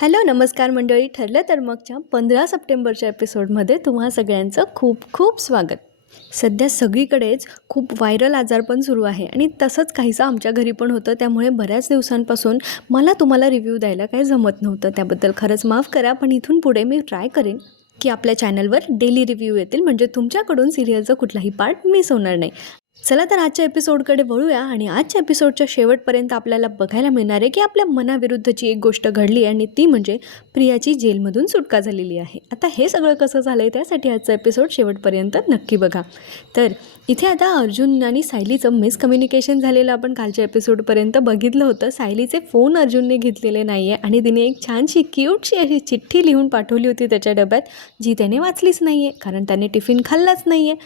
Hello नमस्कार मंडळी. ठरलं तर मगच्या पंधरा सप्टेंबरच्या एपिसोडमध्ये तुम्हा सगळ्यांचं खूप खूप स्वागत. सध्या सगळीकडेच खूप व्हायरल आजार पण सुरू आहे आणि तसंच काहीसं आमच्या घरी पण होतं त्यामुळे बऱ्याच दिवसांपासून मला तुम्हाला रिव्ह्यू द्यायला काही जमत नव्हतं. त्याबद्दल खरंच माफ करा पण इथून पुढे मी ट्राय करेन की आपल्या चॅनलवर डेली रिव्ह्यू येतील. म्हणजे तुमच्याकडून सिरियलचा कुठलाही पार्ट मिस होणार नाही. चला तर आजच्या एपिसोडकडे वळूया आणि आजच्या एपिसोडच्या शेवटपर्यंत आपल्याला बघायला मिळणार आहे की आपल्या मनाविरुद्धची एक गोष्ट घडली आणि ती म्हणजे प्रियाची जेलमधून सुटका झालेली आहे. आता हे सगळं कसं झालं आहे त्यासाठी आजचा एपिसोड शेवटपर्यंत नक्की बघा. तर इथे आता अर्जुन आणि सायलीचं मिसकम्युनिकेशन झालेलं आपण कालच्या एपिसोडपर्यंत बघितलं होतं. सायलीचे फोन अर्जुनने घेतलेले नाही आहे आणि तिने एक छानशी क्यूटशी अशी चिठ्ठी लिहून पाठवली होती त्याच्या डब्यात जी त्याने वाचलीच नाही आहे कारण त्याने टिफिन खाल्लाच नाही आहे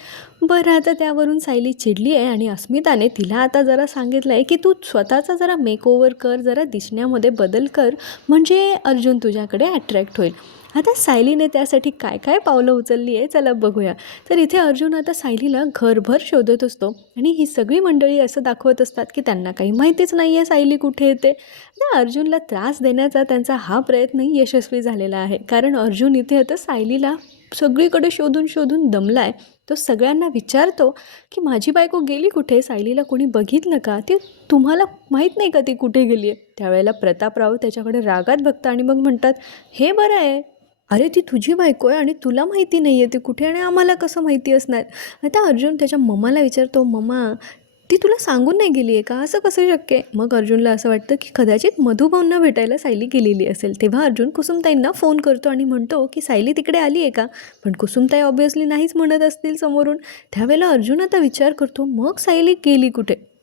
बरं आता त्यावरून सायली चिडली आहे आणि अस्मिताने तिला आता जरा सांगितलं आहे की तू स्वतःचा जरा मेकओवर कर जरा दिसण्यामध्ये बदल कर म्हणजे अर्जुन तुझ्याकडे अट्रॅक्ट होईल. आता सायलीने त्यासाठी काय काय पावलं उचलली आहे चला बघूया. तर इथे अर्जुन आता सायलीला घरभर शोधत असतो आणि ही सगळी मंडळी असं दाखवत असतात की त्यांना काही माहितीच नाही आहे सायली कुठे येते. आता अर्जुनला त्रास देण्याचा त्यांचा हा प्रयत्न यशस्वी झालेला आहे. कारण अर्जुन इथे आता सायलीला सगळीकडे शोधून शोधून दमला आहे तो सगळ्यांना विचारतो की माझी बायको गेली कुठे? सायलीला कोणी बघितलं का? ते तुम्हाला माहीत नाही का ती कुठे गेली आहे? त्यावेळेला प्रतापराव त्याच्याकडे रागात बघता आणि मग म्हणतात हे बरं आहे. अरे ती तुझी बायको आहे आणि तुला माहिती नाही आहे ती कुठे आणि आम्हाला कसं माहिती असणार? आता अर्जुन त्याच्या मम्माला विचारतो मम्मा ती तुला सांगून नाही गेली आहे का? असं कसं शक्य आहे? मग अर्जुनला असं वाटतं की कदाचित मधुभाऊंना भेटायला सायली गेलेली असेल. तेव्हा अर्जुन कुसुमताईंना फोन करतो आणि म्हणतो की सायली तिकडे आली आहे का? पण कुसुमताई ऑब्व्हियसली नाहीच म्हणत असतील समोरून. त्यावेळेला अर्जुन आता विचार करतो मग सायली गेली कुठे?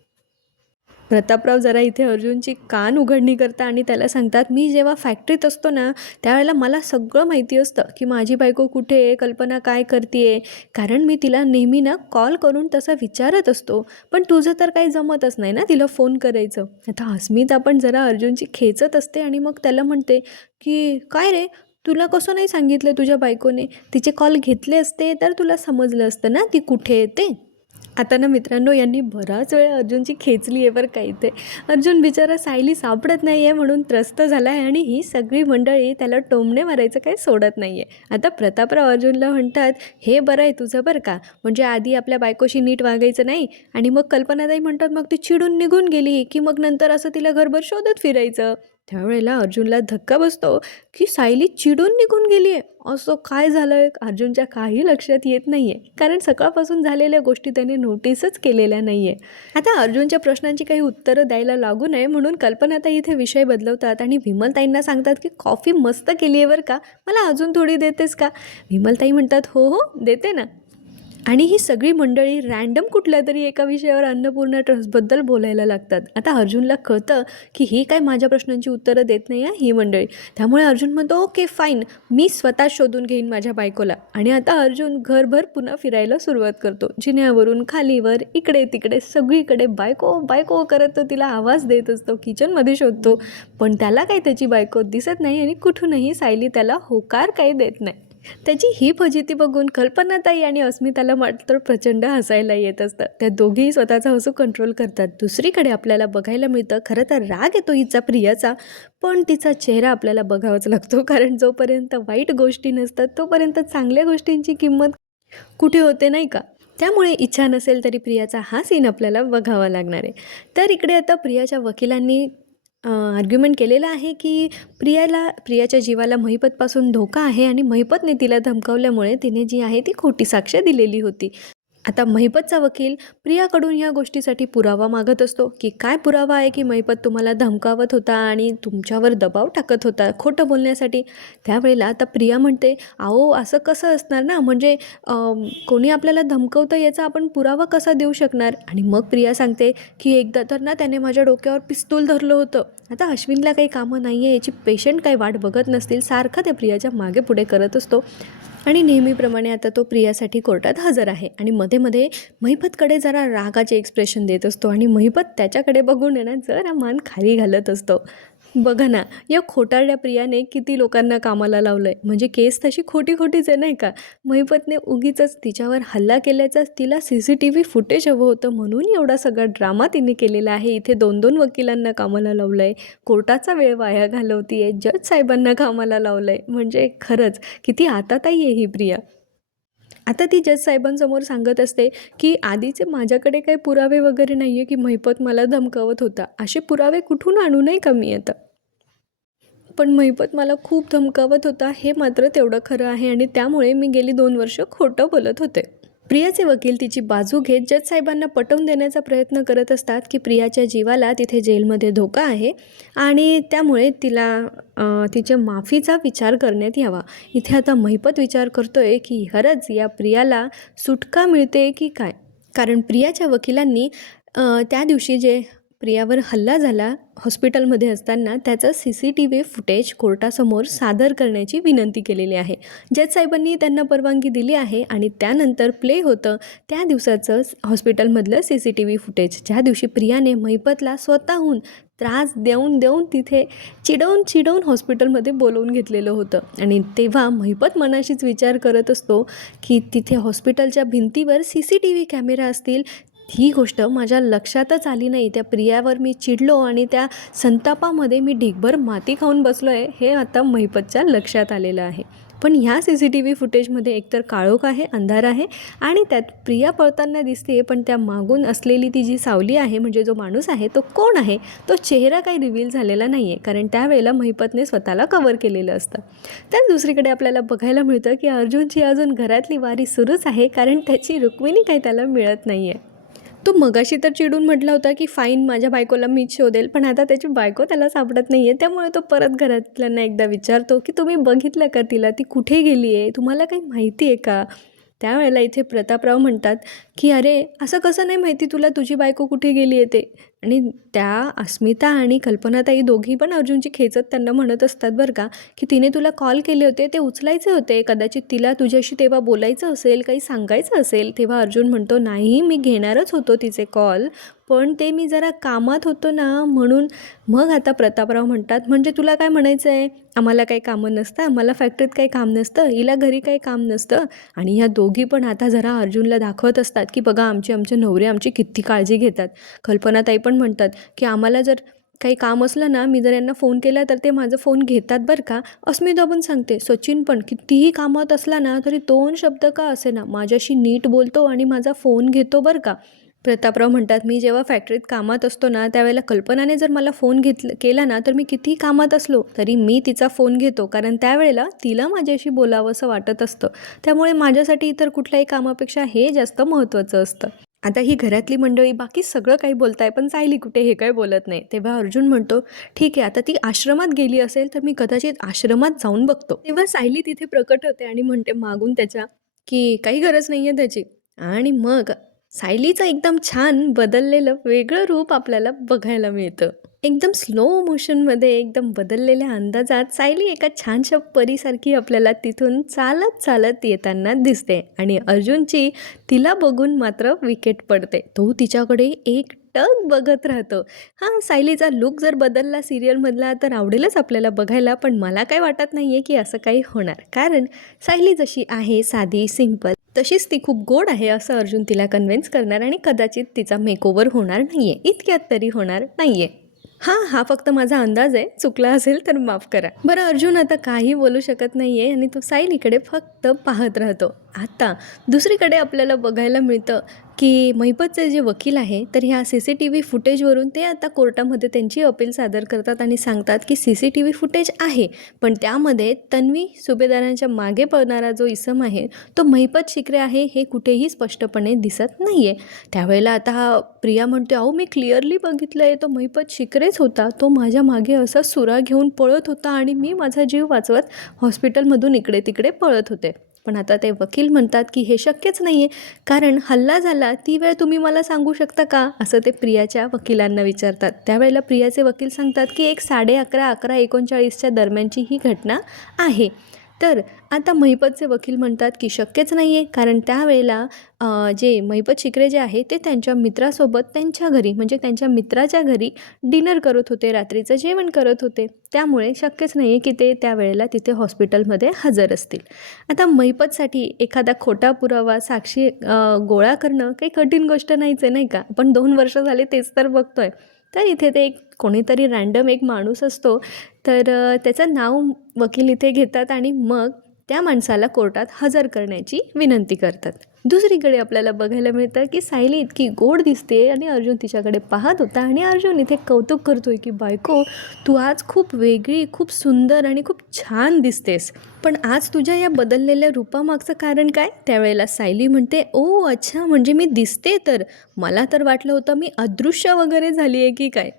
प्रतापराव जरा इथे अर्जुनची कान उघडणी करता आणि त्याला सांगतात मी जेव्हा फॅक्टरीत असतो ना त्यावेळेला मला सगळं माहिती असतं की माझी बायको कुठे आहे कल्पना काय करते कारण मी तिला नेहमी ना कॉल करून तसा विचारत असतो. पण तुझं तर काही जमतच नाही ना तिला फोन करायचं. आता अस्मिता पण जरा अर्जुनची खेचत असते आणि मग त्याला म्हणते की काय रे तुला कसं नाही सांगितलं तुझ्या बायकोने? तिचे कॉल घेतले असते तर तुला समजलं असतं ना ती कुठे येते आता ना मित्रांनो यांनी बराच वेळ अर्जुनची खेचली आहे बरं काही ते अर्जुन बिचारा सायली सापडत नाही आहे म्हणून त्रस्त झाला आहे आणि ही सगळी मंडळी त्याला टोमणे मारायचं काही सोडत नाही आहे आता प्रतापराव अर्जुनला म्हणतात हे बरं आहे तुझं बरं का? म्हणजे आधी आपल्या बायकोशी नीट वागायचं नाही आणि मग कल्पनाताई म्हणतात मग ती चिडून निघून गेली की मग नंतर असं तिला घरभर शोधत फिरायचं? त्यावेळेला अर्जुनला धक्का बसतो की सायली चिडून निघून गेली आहे असं काय झालं आहे अर्जुनच्या काही लक्षात येत नाही आहे कारण सकाळपासून झालेल्या गोष्टी त्याने नोटीसच केलेल्या नाही आहे आता अर्जुनच्या प्रश्नांची काही उत्तरं द्यायला लागू नये म्हणून कल्पनाताई इथे विषय बदलवतात आणि विमलताईंना सांगतात की कॉफी मस्त केली आहे बरं का? मला अजून थोडी देतेस का? विमलताई म्हणतात हो हो देते ना. आणि ही सगळी मंडळी रँडम कुठल्या तरी एका विषयावर अन्नपूर्णा ट्रस्टबद्दल बोलायला लागतात. आता अर्जुनला कळतं की ही काय माझ्या प्रश्नांची उत्तरं देत नाही आहे ही मंडळी. त्यामुळे अर्जुन म्हणतो ओके फाईन मी स्वतः शोधून घेईन माझ्या बायकोला. आणि आता अर्जुन घरभर पुन्हा फिरायला सुरुवात करतो. जिन्यावरून खालीवर इकडे तिकडे सगळीकडे बायको बायको करत तो तिला आवाज देत असतो किचनमध्ये शोधतो. पण त्याला काही त्याची बायको दिसत नाही आणि कुठूनही सायली त्याला होकार काही देत नाही. त्याची ही फजिती बघून कल्पनाताई आणि अस्मिताला मात्र प्रचंड हसायला येत असतं. त्या दोघेही स्वतःचा हसू कंट्रोल करतात. दुसरीकडे आपल्याला बघायला मिळतं खरं तर राग येतो हिचा प्रियाचा पण तिचा चेहरा आपल्याला बघावाच लागतो. कारण जोपर्यंत वाईट गोष्टी नसतात तोपर्यंत चांगल्या गोष्टींची किंमत कुठे होते नाही का? त्यामुळे इच्छा नसेल तरी प्रियाचा हा सीन आपल्याला बघावा लागणार आहे. तर इकडे आता प्रियाच्या वकिलांनी आर्ग्युमेंट केलेलं आहे की प्रियाला प्रियाच्या जीवाला महिपतपासून धोका आहे आणि महिपतने तिला धमकावल्यामुळे तिने जी आहे ती खोटी साक्ष दिलेली होती. आता महिपतचा वकील प्रियाकडून या गोष्टीसाठी पुरावा मागत असतो की काय पुरावा आहे की महिपत तुम्हाला धमकावत होता आणि तुमच्यावर दबाव टाकत होता खोटं बोलण्यासाठी? त्यावेळेला आता प्रिया म्हणते अहो असं कसं असणार ना? म्हणजे कोणी आपल्याला धमकवतं याचा आपण पुरावा कसा देऊ शकणार? आणि मग प्रिया सांगते की एकदा तर ना त्याने माझ्या डोक्यावर पिस्तूल धरलं होतं. आता अश्विनला काही कामं नाही आहे याची पेशंट काही वाट बघत नसतील सारखा त्या प्रियाच्या मागे पुढे करत असतो. आणि नेहमीप्रमाणे आता तो प्रियासाठी कोर्टात हजर आहे. आणि मध्ये मध्ये महिपतकडे जरा रागाचे एक्सप्रेशन देत असतो आणि महिपत त्याच्याकडे बघून आहे ना जरा मान खाली घालत असतो. बघा ना या खोटारड्या प्रियाने किती लोकांना कामाला लावलं आहे म्हणजे केस तशी खोटी खोटीच आहे नाही का? महिपतने उगीचच तिच्यावर हल्ला केल्याचा तिला C C T V footage हवं होतं म्हणून एवढा सगळा ड्रामा तिने केलेला आहे. इथे दोन दोन वकिलांना कामाला लावलं आहे कोर्टाचा वेळ वाया घालवती आहे जज साहेबांना कामाला लावलं आहे म्हणजे खरंच किती आताताई आहे ही प्रिया. आता ती जज साहेबांसमोर सांगत असते की आधीचे माझ्याकडे काही पुरावे वगैरे नाही आहे की महिपत मला धमकावत होता. असे पुरावे कुठून आणू नाही का मी आता पण महिपत मला खूप धमकावत होता हे मात्र तेवढं खरं आहे आणि त्यामुळे मी गेली दोन वर्ष खोटं बोलत होते. प्रियाचे वकील तिची बाजू घेत जज साहेबांना पटवून देण्याचा प्रयत्न करत असतात की प्रियाच्या जीवाला तिथे जेलमध्ये धोका आहे आणि त्यामुळे तिला तिच्या माफीचा विचार करण्यात यावा. इथे आता महिपत विचार करतोय की खरंच या प्रियाला सुटका मिळते की काय? कारण प्रियाच्या वकिलांनी त्या दिवशी जे प्रियावर हल्ला झाला हॉस्पिटलमध्ये असताना त्याचं C C T V footage कोर्टासमोर सादर करण्याची विनंती केलेली आहे. जज साहेबांनी त्यांना परवानगी दिली आहे आणि त्यानंतर प्ले होतं. त्या दिवसाचं हॉस्पिटलमधलं C C T V footage ज्या दिवशी प्रियाने महिपतला स्वतःहून त्रास देऊन देऊन तिथे चिडवून चिडवून हॉस्पिटलमध्ये बोलवून घेतलेलं होतं. आणि तेव्हा महिपत मनाशीच विचार करत असतो की तिथे हॉस्पिटलच्या भिंतीवर C C T V camera असतील ही गोष्ट माझ्या लक्षातच आली नाही. त्या प्रियावर मी चिडलो आणि त्या संतापामध्ये मी ढिगभर माती खाऊन बसलो आहे हे आता महिपतच्या लक्षात आलेलं आहे. पण ह्या सी सी टी व्ही फुटेजमध्ये एकतर काळोख आहे अंधार आहे आणि त्यात प्रिया पळताना दिसते पण त्या मागून असलेली ती जी सावली आहे म्हणजे जो माणूस आहे तो कोण आहे? तो चेहरा काही रिव्हील झालेला नाही आहे कारण त्यावेळेला महिपतने स्वतःला कवर केलेलं असतं. तर दुसरीकडे आपल्याला बघायला मिळतं की अर्जुनची अजून घरातली वारी सुरूच आहे कारण त्याची रुक्मिणी काही त्याला मिळत नाही आहे तो मगाशी तर चिडून म्हटला होता की फाईन माझ्या बायकोला मीच शोधेल पण आता त्याची बायको त्याला सापडत नाही आहे त्यामुळे तो परत घरातल्यांना एकदा विचारतो की तुम्ही बघितलं का तिला? ती कुठे गेली आहे तुम्हाला काही माहिती आहे का? त्यावेळेला इथे प्रतापराव म्हणतात की अरे असं कसं नाही माहिती तुला तुझी बायको कुठे गेली आहे ते? आणि त्या अस्मिता आणि कल्पनाताई दोघी पण अर्जुनची खेचत त्यांना म्हणत असतात बरं का की तिने तुला कॉल केले होते ते उचलायचे होते. कदाचित तिला तुझ्याशी तेव्हा बोलायचं असेल काही सांगायचं असेल तेव्हा अर्जुन म्हणतो नाही मी घेणारच होतो तिचे कॉल पण ते मी जरा कामात होतो ना म्हणून मग आता प्रतापराव म्हणतात म्हणजे तुला काय म्हणायचं आहे आम्हाला काही कामं नसतं आम्हाला फॅक्टरीत काही काम नसतं हिला घरी काही काम नसतं. आणि ह्या दोघी पण आता जरा अर्जुनला दाखवत असतात. की बघा आमचे आमचे नवरे आमची किती काळजी घेतात. कल्पनाताई पण म्हणतात की आम्हाला जर काही काम असलं ना मी जर यांना फोन केला तर ते माझं फोन घेतात बरं का? अस्मिता पण सांगते. सचिन पण कितीही कामात असला ना तरी दोन शब्द का असे ना माझ्याशी नीट बोलतो आणि माझा फोन घेतो बरं का? प्रतापराव म्हणतात मी जेव्हा फॅक्टरीत कामात असतो ना त्यावेळेला कल्पनाने जर मला फोन घेतलं केला ना तर मी कितीही कामात असलो तरी मी तिचा फोन घेतो. कारण त्यावेळेला तिला माझ्याशी बोलावं असं वाटत असतं. त्यामुळे माझ्यासाठी इतर कुठल्याही कामापेक्षा हे जास्त महत्त्वाचं असतं. आता ही घरातली मंडळी बाकी सगळं काही बोलताय पण सायली कुठे हे काही बोलत नाही. तेव्हा अर्जुन म्हणतो ठीक आहे आता ती आश्रमात गेली असेल तर मी कदाचित आश्रमात जाऊन बघतो. तेव्हा सायली तिथे प्रकट होते आणि म्हणते मागून त्याच्या की काही गरज नाही आहे त्याची. आणि मग सायलीचं एकदम छान बदललेलं वेगळं रूप आपल्याला बघायला मिळतं. एकदम स्लो मोशनमध्ये एकदम बदललेल्या अंदाजात सायली एका छानशा परीसारखी आपल्याला तिथून चालत चालत येताना दिसते आणि अर्जुनची तिला बघून मात्र विकेट पडते. तो तिच्याकडे एक टक बघत राहतो. हां सायलीचा लुक जर बदलला सिरियलमधला तर आवडेलच आपल्याला बघायला पण मला काय वाटत नाही आहे की असं काही होणार. कारण सायली जशी आहे साधी सिंपल तशीच ती खूप गोड आहे असं अर्जुन तिला कन्व्हिन्स करणार आणि कदाचित तिचा मेकओव्हर होणार नाही आहे इतक्यात तरी होणार नाही आहे हां हा फक्त माझा अंदाज आहे. चुकला असेल तर माफ करा. बरं अर्जुन आता काही बोलू शकत नाही आहे आणि तो सायलीकडे फक्त पाहत राहतो. आता दुसरीकडे आपल्याला बघायला मिळतं की महिपतचे जे वकील आहे तर ह्या सी सी टी व्ही फुटेजवरून ते आता कोर्टामध्ये त्यांची अपील सादर करतात आणि सांगतात की C C T V footage आहे पण त्यामध्ये तन्वी सुभेदारांच्या मागे पळणारा जो इसम आहे तो महिपत शिकरे आहे हे कुठेही स्पष्टपणे दिसत नाही आहे त्यावेळेला आता हा प्रिया म्हणते अहो मी क्लिअरली बघितलं आहे तो महिपत शिकरेच होता. तो माझ्या मागे असा सुरा घेऊन पळत होता आणि मी माझा जीव वाचवत हॉस्पिटलमधून इकडे तिकडे पळत होते. पण आता ते वकील म्हणतात की हे शक्यच नाही आहे कारण हल्ला झाला ती वेळ तुम्ही मला सांगू शकता का? असं ते प्रियाच्या वकिलांना विचारतात. त्यावेळेला प्रियाचे वकील सांगतात की एक साडे अकरा अकरा एकोणचाळीसच्या दरम्यानची ही घटना आहे. तर आता महिपतचे वकील म्हणतात की शक्यच नाही आहे कारण त्यावेळेला जे महिपत शिकरे जे आहे ते त्यांच्या मित्रासोबत त्यांच्या घरी म्हणजे त्यांच्या मित्राच्या घरी डिनर करत होते रात्रीचं जेवण करत होते. त्यामुळे शक्यच नाही आहे की ते त्यावेळेला तिथे हॉस्पिटलमध्ये हजर असतील. आता महिपतसाठी एखादा खोटा पुरावा साक्षी गोळा करणं काही कठीण गोष्ट नाहीच आहे नाही का? आपण दोन वर्ष झाले तेच तर बघतोय. तर इथे ते एक कोणीतरी रँडम एक माणूस असतो. तर त्याचं नाव वकील इथे घेतात आणि मग त्या माणसाला कोर्टात हजर करण्याची विनंती करतात. दुसरीकडे आपल्याला बघायला मिळतं की सायली इतकी गोड दिसते आणि अर्जुन तिच्याकडे पाहत होता आणि अर्जुन इथे कौतुक करतोय की बायको तू आज खूप वेगळी खूप सुंदर आणि खूप छान दिसतेस. पण आज तुझ्या या बदललेल्या रूपामागचं कारण काय? त्यावेळेला सायली म्हणते ओ अच्छा म्हणजे मी दिसते तर. मला तर वाटलं होतं मी अदृश्य वगैरे झाली आहे की काय?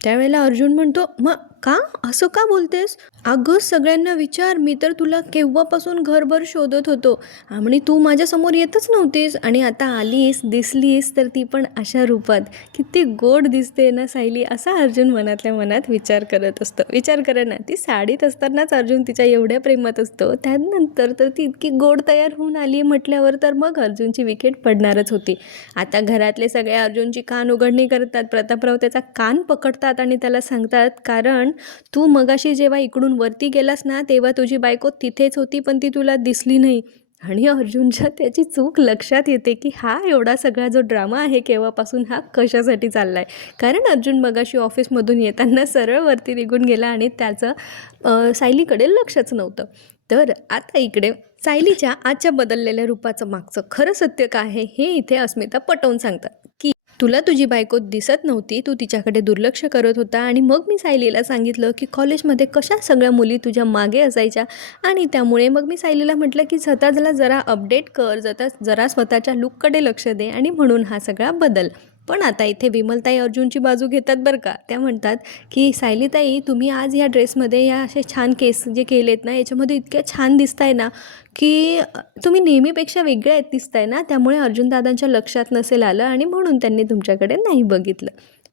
त्यावेळेला अर्जुन म्हणतो मग का? असं का बोलतेस? अगं सगळ्यांना विचार. मी तर तुला केव्हापासून घरभर शोधत होतो. आणि तू माझ्यासमोर येतच नव्हतीस. आणि आता आलीस दिसलीस तर ती पण अशा रूपात. किती गोड दिसते ना सायली असा अर्जुन मनातल्या मनात विचार करत असतो. विचार करा ना ती साडीत असतानाच अर्जुन तिच्या एवढ्या प्रेमात असतो. त्यानंतर तर ती इतकी गोड तयार होऊन आली म्हटल्यावर तर मग अर्जुनची विकेट पडणारच होती. आता घरातले सगळे अर्जुनची कान उघडणी करतात. प्रतापराव त्याचा कान पकडतात आणि त्याला सांगतात कारण तू मगाशी जेव्हा इकडून वरती गेलास ना तेव्हा तुझी बायको तिथेच होती पण ती तुला दिसली नाही. आणि अर्जुनच्या त्याची चूक लक्षात येते की हा एवढा सगळा जो ड्रामा आहे केव्हापासून हा कशासाठी चालला आहे कारण अर्जुन मगाशी ऑफिसमधून येताना सरळ वरती निघून गेला आणि त्याचं सायलीकडे लक्षच नव्हतं. तर आता इकडे सायलीच्या आजच्या बदललेल्या रूपाचं मागचं खरं सत्य काय आहे हे इथे अस्मिता पटवून सांगतात. की तुला तुझी बायको दिसत नव्हती तू तिच्याकडे दुर्लक्ष करत होता आणि मग मी सायलीला सांगितलं की कॉलेजमध्ये कशा सगळ्या मुली तुझ्या मागे असायच्या आणि त्यामुळे मग मी सायलीला म्हटलं की स्वतःला जरा अपडेट कर जता जरा स्वतःच्या लुककडे लक्ष दे आणि म्हणून हा सगळा बदल. पण आता इथे विमलताई अर्जुनची बाजू घेतात बरं का. त्या म्हणतात की सायलीताई तुम्ही आज या ड्रेसमध्ये या असे छान केस जे केलेत ना याच्यामध्ये इतक्या छान दिसताय ना की तुम्ही नेहमीपेक्षा वेगळे आहेत दिसताय ना त्यामुळे अर्जुनदादांच्या लक्षात नसेल आलं आणि म्हणून त्यांनी तुमच्याकडे नाही बघितलं.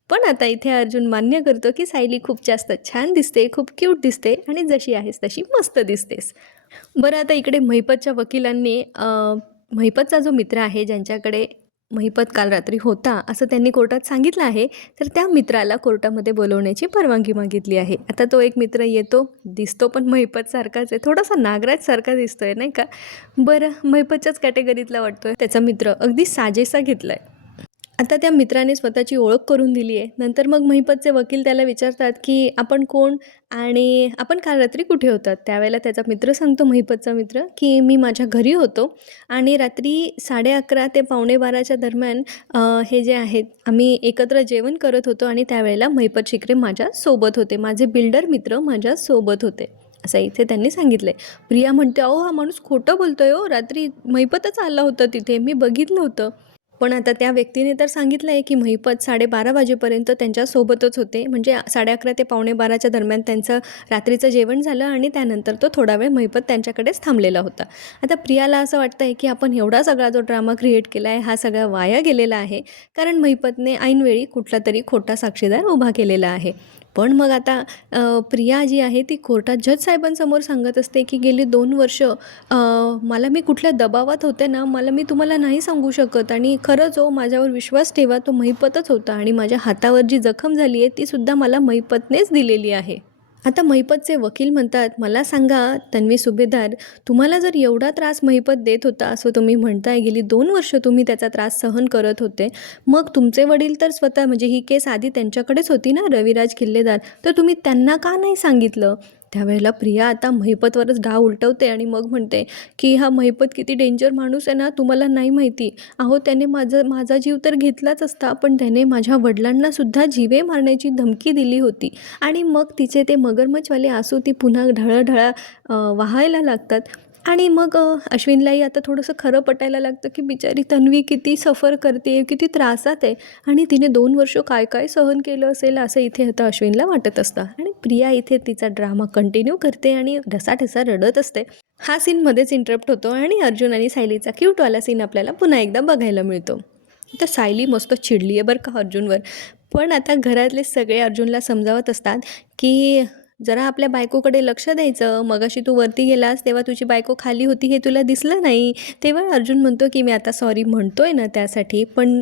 पण आता इथे अर्जुन मान्य करतो की सायली खूप जास्त छान दिसते खूप क्यूट दिसते आणि जशी आहेस तशी मस्त दिसतेस. बरं आता इकडे महिपतच्या वकिलांनी महिपतचा जो मित्र आहे ज्यांच्याकडे महिपत काल रात्री होता असं त्यांनी कोर्टात सांगितलं आहे. तर त्या मित्राला कोर्टामध्ये बोलवण्याची परवानगी मागितली आहे. आता तो एक मित्र येतो दिसतो पण महिपत सारखाच आहे. थोडासा नागराजसारखा दिसतोय नाही का? बरं महिपतच्याच कॅटेगरीतला वाटतोय. त्याचा मित्र अगदी साजेसा घेतलाय. आता त्या मित्राने स्वतःची ओळख करून दिली आहे. नंतर मग महिपतचे वकील त्याला विचारतात की आपण कोण आणि आपण काल रात्री कुठे होतात? त्यावेळेला त्याचा मित्र सांगतो महिपतचा मित्र की मी माझ्या घरी होतो आणि रात्री साडे अकरा ते पावणे बाराच्या दरम्यान हे जे आहेत आम्ही एकत्र जेवण करत होतो आणि त्यावेळेला महिपत शिकरे माझ्यासोबत होते. माझे बिल्डर मित्र माझ्यासोबत होते. असं इथे त्यांनी सांगितलं आहे प्रिया म्हणते अहो हा माणूस खोटं बोलतोय हो. रात्री महिपतच आला होता तिथे. मी बघितलं होतं. पण आता त्या व्यक्तीने तर सांगितलं आहे की महिपत साडेबारा वाजेपर्यंत त्यांच्यासोबतच होते. म्हणजे साडे अकरा ते पावणे बाराच्या दरम्यान त्यांचं रात्रीचं जेवण झालं आणि त्यानंतर तो थोडा वेळ महिपत त्यांच्याकडेच थांबलेला होता. आता प्रियाला असं वाटतं आहे की आपण एवढा सगळा जो ड्रामा क्रिएट केला आहे हा सगळा वाया गेलेला आहे. कारण महिपतने ऐनवेळी कुठला तरी खोटा साक्षीदार उभा केलेला आहे. पण मग आता प्रिया जी आहे ती कोर्टात जज साहेबांसमोर सांगत असते की गेली दोन वर्ष मला मी कुठल्या दबावात होते ना मला मी तुम्हाला नाही सांगू शकत. आणि खरंच हो माझ्यावर विश्वास ठेवा तो महिपतच होता. आणि माझ्या हातावर जी जखम झाली आहे तीसुद्धा मला महिपतनेच दिलेली आहे. आता महिपतचे वकील म्हणतात मला सांगा तन्वी सुभेदार तुम्हाला जर एवढा त्रास महिपत देत होता असं तुम्ही म्हणताय गेली दोन वर्ष तुम्ही त्याचा त्रास सहन करत होते. मग तुमचे वडील तर स्वतः म्हणजे ही केस आधी त्यांच्याकडेच होती ना रविराज किल्लेदार? तर तुम्ही त्यांना का नाही सांगितलं? त्यावेळेला प्रिया आता महिपतवरच डाव उलटवते आणि मग म्हणते की हा महिपत किती डेंजर माणूस आहे ना तुम्हाला नाही माहिती. अहो त्याने माझा माझा जीव तर घेतलाच असता पण त्याने माझ्या वडिलांनासुद्धा जीवे मारण्याची धमकी दिली होती. आणि मग तिचे ते मगरमच्छवाले आसू ती पुन्हा ढळढळा वाहायला लागतात. आणि मग अश्विनलाही आता थोडंसं खरं पटायला लागतं की बिचारी तन्वी किती सफर करते किती त्रासात आहे आणि तिने दोन वर्ष काय काय सहन केलं असेल असं इथे आता अश्विनला वाटत असतं. आणि प्रिया इथे तिचा ड्रामा कंटिन्यू करते आणि ढसाढसा रडत असते. हा सीन मध्येच इंटरप्ट होतो आणि अर्जुन आणि सायलीचा क्यूटवाला सीन आपल्याला पुन्हा एकदा बघायला मिळतो. तर सायली मस्त चिडली आहे बरं का अर्जुनवर. पण आता घरातले सगळे अर्जुनला समजावत असतात की जरा आपल्या बायकोकडे लक्ष द्यायचं. मगाशी तू वरती गेलास तेव्हा तुझी बायको खाली होती हे तुला दिसलं नाही. तेव्हा अर्जुन म्हणतो की मी आता सॉरी म्हणतोय ना त्यासाठी. पण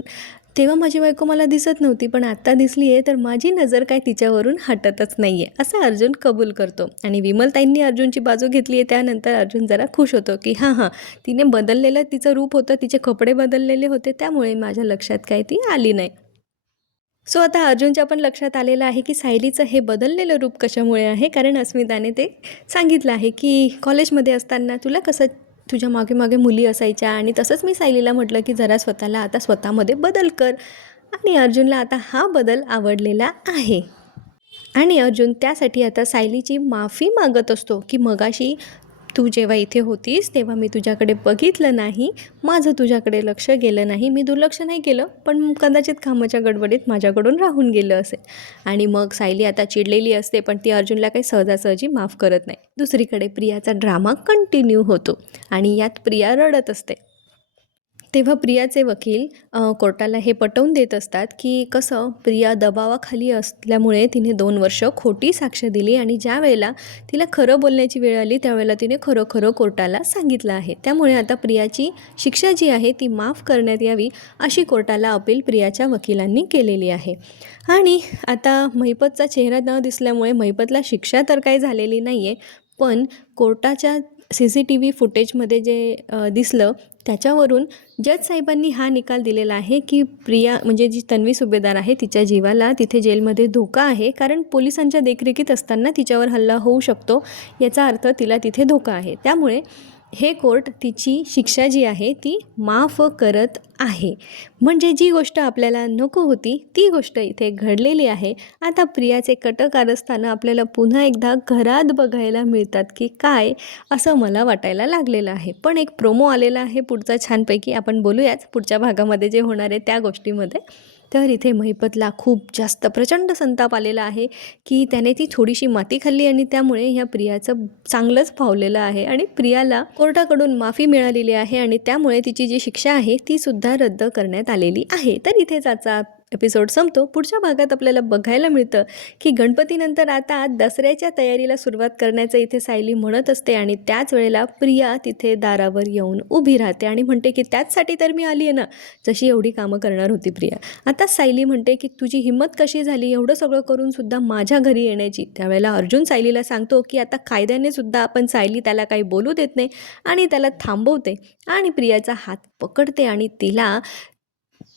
तेव्हा माझी बायको मला दिसत नव्हती पण आत्ता दिसली आहे तर माझी नजर काय तिच्यावरून हटतच नाही आहे असं अर्जुन कबूल करतो. आणि विमलताईंनी अर्जुनची बाजू घेतली आहे त्यानंतर अर्जुन जरा खुश होतो की हां हां. तिने बदललेलं तिचं रूप होतं तिचे कपडे बदललेले होते त्यामुळे माझ्या लक्षात काय ती आली नाही. सो आता अर्जुनच्या पण लक्षात आलेलं आहे की सायलीचं हे बदललेलं रूप कशामुळे आहे? कारण अस्मिताने ते सांगितलं आहे की कॉलेजमध्ये असताना तुला कसं तुझ्या मागे मागे मुली असायच्या आणि तसंच मी सायलीला म्हटलं की जरा स्वतःला आता स्वतःमध्ये बदल कर. आणि अर्जुनला आता हा बदल आवडलेला आहे. आणि अर्जुन त्यासाठी आता सायलीची माफी मागत असतो की मगाशी तू जेव्हा इथे होतीस तेव्हा मी तुझ्याकडे बघितलं नाही माझं तुझ्याकडे लक्ष गेलं नाही मी दुर्लक्ष नाही केलं पण कदाचित कामाच्या गडबडीत माझ्याकडून राहून गेलं असेल. आणि मग सायली आता चिडलेली असते पण ती अर्जुनला काही सहजासहजी माफ करत नाही. दुसरीकडे प्रियाचा ड्रामा कंटिन्यू होतो आणि यात प्रिया रडत असते. तेव्हा प्रियाचे वकील कोर्टाला हे पटवून देत असतात की कसं प्रिया दबावाखाली असल्यामुळे तिने दोन वर्ष खोटी साक्ष दिली आणि ज्या वेळेला तिला खरं बोलण्याची वेळ आली त्यावेळेला तिने खरं खरं कोर्टाला सांगितलं आहे. त्यामुळे आता प्रियाची शिक्षा जी आहे ती माफ करण्यात यावी अशी कोर्टाला अपील प्रियाच्या वकिलांनी केलेली आहे. आणि आता महिपतचा चेहरा न दिसल्यामुळे महिपतला शिक्षा तर काही झालेली नाही आहे पण कोर्टाच्या सी सी टी व्ही फुटेजमध्ये जे दिसलं त्याच्यावरून जज साहेबांनी हा निकाल दिलेला आहे की प्रिया म्हणजे जी तन्वी सुभेदार आहे तिच्या जीवाला तिथे जेलमध्ये धोका आहे कारण पोलिसांच्या देखरेखीत असताना तिच्यावर हल्ला होऊ शकतो याचा अर्थ तिला तिथे धोका आहे. त्यामुळे हे कोर्ट तिची शिक्षा जी आहे ती माफ करत आहे. म्हणजे जी गोष्ट आपल्याला नको होती ती गोष्ट इथे घडलेली आहे. आता प्रियाचे कटकारस्थानं आपल्याला पुन्हा एकदा घरात बघायला मिळतात की काय असं मला वाटायला लागलेलं आहे. पण एक प्रोमो आलेला आहे पुढचा छानपैकी. आपण बोलूयाच पुढच्या भागामध्ये जे होणार आहे त्या गोष्टीमध्ये. तर इथे महिपतला खूप जास्त प्रचंड संताप आलेला आहे की त्याने ती थोडीशी माती खाल्ली आणि त्यामुळे ह्या प्रियाचं चांगलंच फावलेलं आहे आणि प्रियाला कोर्टाकडून माफी मिळालेली आहे आणि त्यामुळे तिची जी शिक्षा आहे ती सुद्धा रद्द करण्यात आलेली आहे. तर इथे त्याचा एपिसोड संपतो. पुढच्या भागात आपल्याला बघायला मिळतं की गणपतीनंतर आता दसऱ्याच्या तयारीला सुरुवात करण्याचं इथे सायली म्हणत असते आणि त्याच वेळेला प्रिया तिथे दारावर येऊन उभी राहते आणि म्हणते की त्याचसाठी तर मी आली आहे ना. जशी एवढी कामं करणार होती प्रिया. आता सायली म्हणते की तुझी हिंमत कशी झाली? एवढं सगळं करून सुद्धा माझ्या घरी येण्याची. त्यावेळेला अर्जुन सायलीला सांगतो की आता कायद्याने सुद्धा आपण सायली त्याला काही बोलू देत नाही आणि त्याला थांबवते आणि प्रियाचा हात पकडते आणि तिला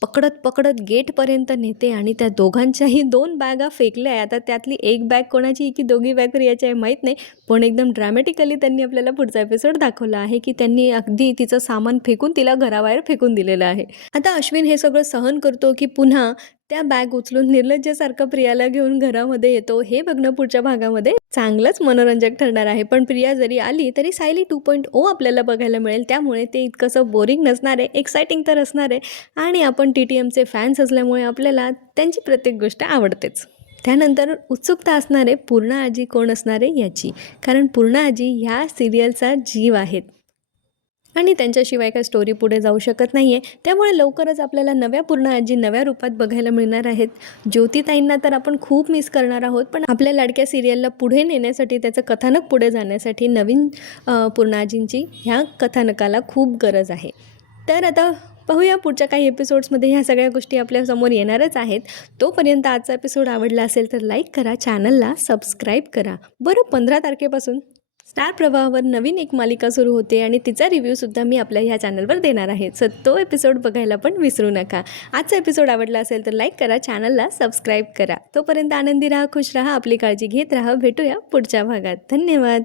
पकडत पकडत गेटपर्यंत नेते आणि त्या दोघांच्याही दोन बॅगा फेकल्या. आहे आता त्यातली एक बॅग कोणाची की दोघी बॅग प्रियाची आहे माहीत नाही. पण एकदम ड्रॅमॅटिकली त्यांनी आपल्याला पुढचा एपिसोड दाखवला आहे की त्यांनी अगदी तिचं सामान फेकून तिला घराबाहेर फेकून दिलेलं आहे. आता अश्विन हे सगळं सहन करतो की पुन्हा त्या बॅग उचलून निर्लज्जसारखं प्रियाला घेऊन घरामध्ये येतो. हे बघणं पुढच्या भागामध्ये चांगलंच मनोरंजक ठरणार आहे. पण प्रिया जरी आली तरी सायली टू पॉईंट ओ आपल्याला बघायला मिळेल. त्यामुळे ते इतकंसं बोरिंग नसणार आहे एक्सायटिंग तर असणार आहे. आणि आपण टी टी एमचे फॅन्स असल्यामुळे आपल्याला त्यांची प्रत्येक गोष्ट आवडतेच. त्यानंतर उत्सुकता असणारे पूर्ण आजी कोण असणार आहे याची? कारण पूर्ण आजी ह्या सिरियलचा जीव आहेत. आणि त्यांच्याशिवाय काय स्टोरी पुढे जाऊ शकत नाही आहे त्यामुळे लवकरच आपल्याला नव्या पूर्ण आजी नव्या रूपात बघायला मिळणार आहेत. ज्योतिताईंना तर आपण खूप मिस करणार आहोत पण आपल्या लाडक्या सिरियलला पुढे नेण्यासाठी त्याचं कथानक पुढे जाण्यासाठी नवीन पूर्णाजींची ह्या कथानकाला खूप गरज आहे. तर आता पाहूया पुढच्या काही एपिसोड्समध्ये ह्या सगळ्या गोष्टी आपल्यासमोर येणारच आहेत. तोपर्यंत आजचा एपिसोड आवडला असेल तर लाईक करा चॅनलला सबस्क्राईब करा. बरं पंधरा तारखेपासून स्टार प्रवाहावर नवीन एक मालिका सुरू होते आणि तिचा रिव्ह्यूसुद्धा मी आपल्या ह्या चॅनलवर देणार आहे. सो तो एपिसोड बघायला पण विसरू नका. आजचा एपिसोड आवडला असेल तर लाईक करा चॅनलला सबस्क्राईब करा. तोपर्यंत आनंदी राहा खुश राहा आपली काळजी घेत राहा. भेटूया पुढच्या भागात. धन्यवाद!